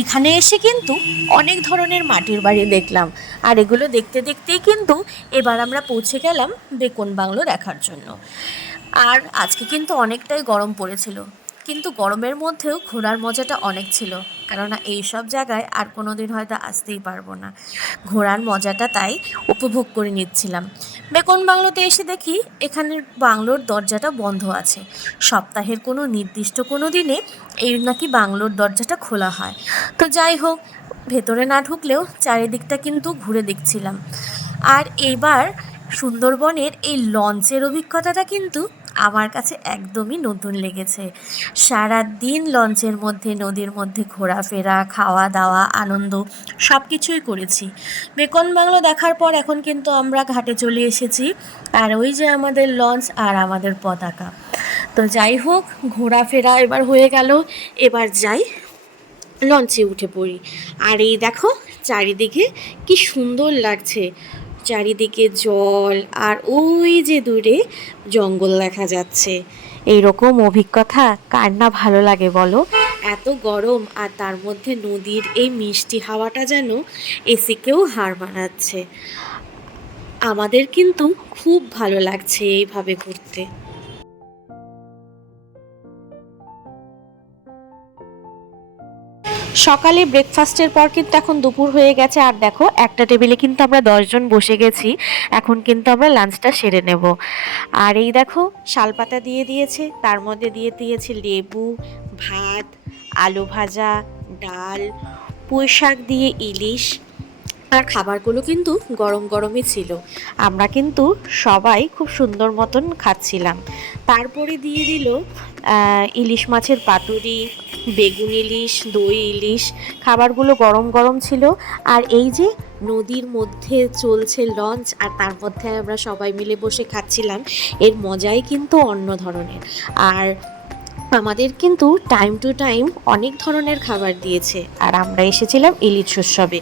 এখানে এসে কিন্তু অনেক ধরনের মাটির বাড়ি দেখলাম। আর এগুলো দেখতে দেখতেই কিন্তু এবার আমরা পৌঁছে গেলাম বেকন বাংলো দেখার জন্য। আর আজকে কিন্তু অনেকটাই গরম পড়েছিল। কিন্তু গরমের মধ্যেও ঘোরার মজাটা অনেক ছিল। কেননা এই সব জায়গায় আর কোনো দিন হয়তো আসতেই পারব না। ঘোরার মজাটা তাই উপভোগ করে নিচ্ছিলাম। বেকন বাংলোতে এসে দেখি এখানের বাংলোর দরজাটা বন্ধ আছে। সপ্তাহের কোনো নির্দিষ্ট কোনো দিনে এই নাকি বাংলোর দরজাটা খোলা হয়। তো যাই হোক, ভেতরে না ঢুকলেও চারিদিকটা কিন্তু ঘুরে দেখছিলাম। আর এইবার সুন্দরবনের এই লঞ্চের অভিজ্ঞতাটা কিন্তু আমার কাছে একদমই নতুন লেগেছে। সারা দিন লঞ্চের মধ্যে, নদীর মধ্যে ঘোরাফেরা খাওয়া দাওয়া আনন্দ সব কিছুই করেছি। বেকন বাংলো দেখার পর এখন কিন্তু আমরা ঘাটে চলে এসেছি, আর ওই যে আমাদের লঞ্চ আর আমাদের পতাকা। তো যাই হোক, ঘোরাফেরা এবার হয়ে গেল। এবার যাই লঞ্চে উঠে পড়ি। আর এই দেখো, চারিদিকে কি সুন্দর লাগছে। চারিদিকে জল আর ওই যে দূরে জঙ্গল দেখা যাচ্ছে। এই রকম অভিজ্ঞতা কার না ভালো লাগে বলো? এত গরম আর তার মধ্যে নদীর এই মিষ্টি হাওয়াটা যেন এসিকেও হার মানাচ্ছে। আমাদের কিন্তু খুব ভালো লাগছে এইভাবে ঘুরতে। সকালে ব্রেকফাস্টের পর কিন্তু এখন দুপুর হয়ে গেছে। আর দেখো, একটা টেবিলে কিন্তু আমরা দশজন বসে গেছি। এখন কিন্তু আমরা লাঞ্চটা সেরে নেব। আর এই দেখো, শালপাতা দিয়ে দিয়েছে। তার মধ্যে দিয়ে দিয়েছে লেবু, ভাত, আলু ভাজা, ডাল পুঁই শাক দিয়ে ইলিশ আর খাবারগুলো কিন্তু গরম গরমই ছিল। আমরা কিন্তু সবাই খুব সুন্দর মতন খাচ্ছিলাম। তারপরে দিয়ে দিল ইলিশ মাছের পাতুরি, বেগুন ইলিশ, দই ইলিশ, খাবারগুলো গরম গরম ছিল। আর এই যে নদীর মধ্যে চলছে লঞ্চ আর তার মধ্যে আমরা সবাই মিলে বসে খাচ্ছিলাম, এর মজাই কিন্তু অন্য ধরনের। আর আমাদের কিন্তু টাইম টু টাইম অনেক ধরনের খাবার দিয়েছে। আর আমরা এসেছিলাম ইলিশ উৎসবে।